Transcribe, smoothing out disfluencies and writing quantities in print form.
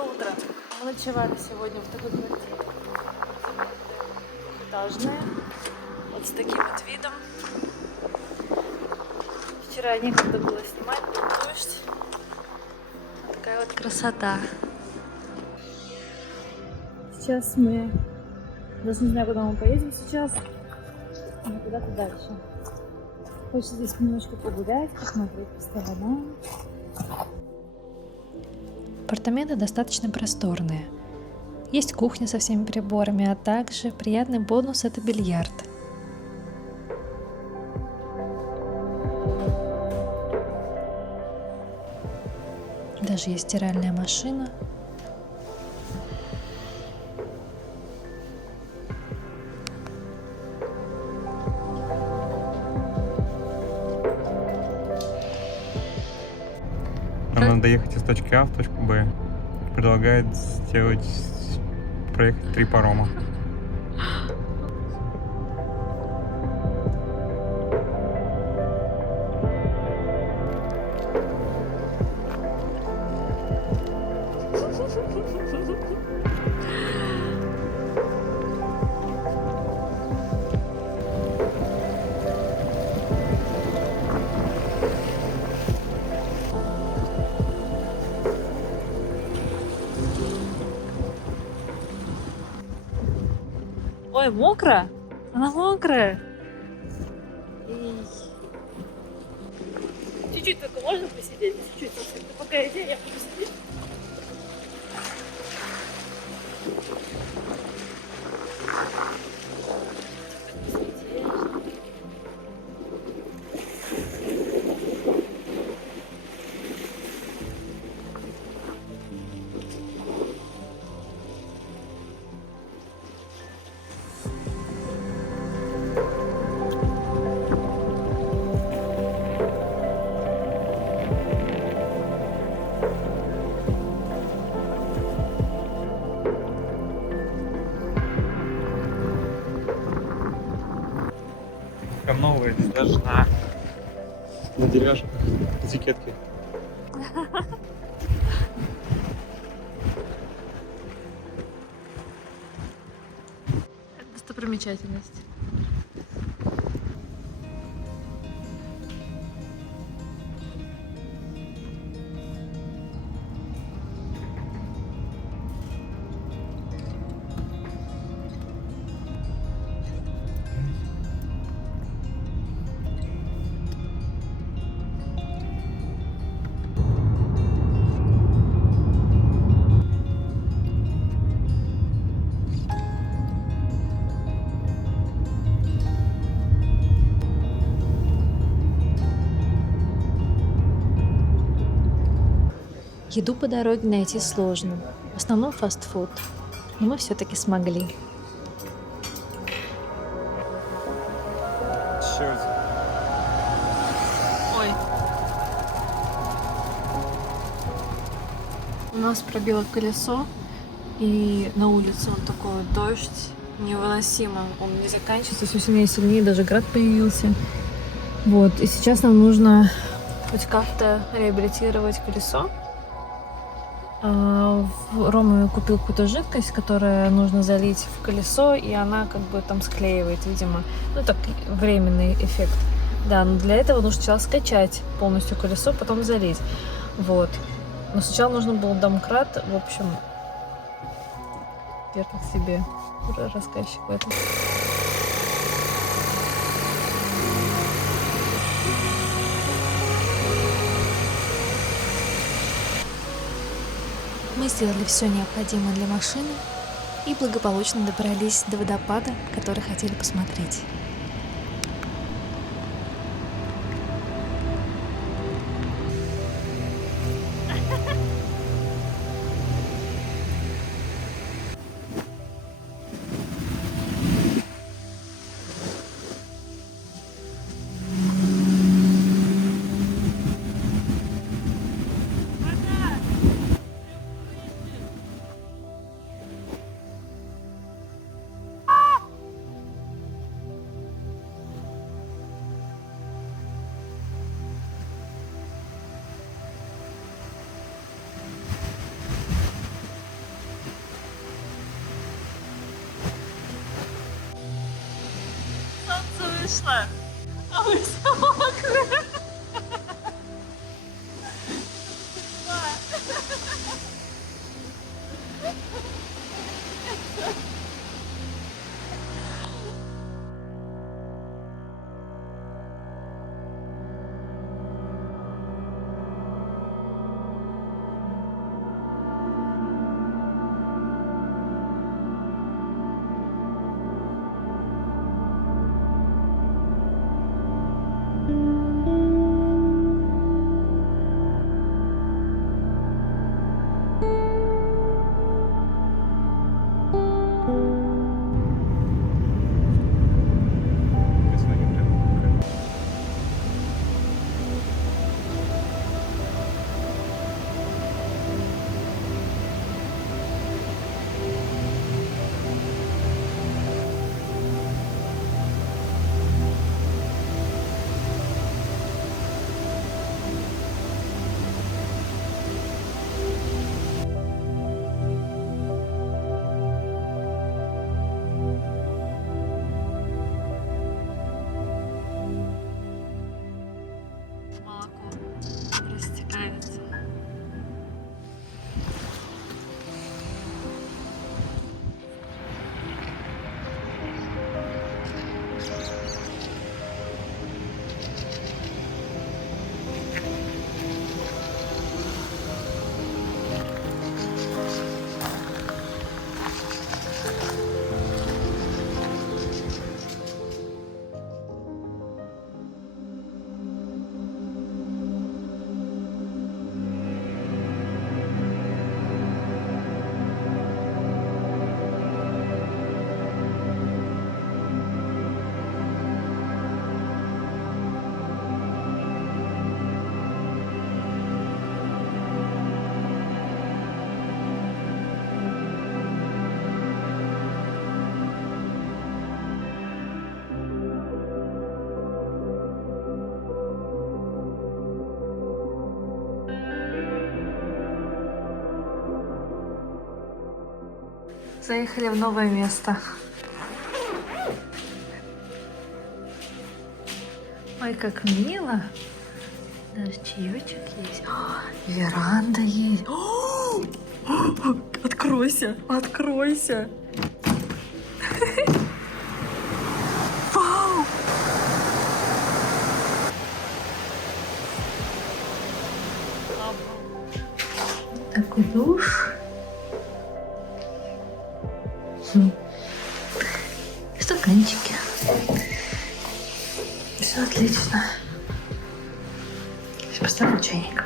Доброе утро. Мы ночевали сегодня в такой квартире. Этажная. Вот с таким вот видом. Вчера некогда было снимать, был дождь. Вот такая вот красота. Сейчас мы... Даже не знаю, куда мы поедем сейчас. Но куда-то дальше. Хочется здесь немножко погулять, посмотреть по сторонам. Апартаменты достаточно просторные. Есть кухня со всеми приборами, а также приятный бонус – это бильярд. Даже есть стиральная машина. Нам надо доехать из точки А в точку Б. Предлагает проехать 3 парома. Ой, мокро? Она мокрая. Чуть-чуть только можно посидеть? Чуть-чуть. Ты пока иди, я буду сидеть. Там новые, даже на деревяшках этикетки. Это достопримечательность. Еду по дороге найти сложно. В основном фастфуд. Но мы все-таки смогли. Черт. Ой. У нас пробило колесо, и на улице вот такой вот дождь невыносимо. Он не заканчивается, все сильнее и сильнее, даже град появился. Вот, и сейчас нам нужно хоть как-то реабилитировать колесо. Рома купил какую-то жидкость, которую нужно залить в колесо, и она как бы там склеивает, видимо. Ну, так, временный эффект. Да, но для этого нужно сначала скачать полностью колесо, потом залить. Вот. Но сначала нужно было домкрат, в общем, я как себе рассказчик в этом. Мы сделали все необходимое для машины и благополучно добрались до водопада, который хотели посмотреть. вышла, а вы все мокрые. Молоко растекается. Заехали в новое место. Ой, как мило. Даже чаечек есть. О, веранда есть. О, откройся, откройся. Вау! Такой душ. Стаканчики. Все отлично. Сейчас поставлю чайник.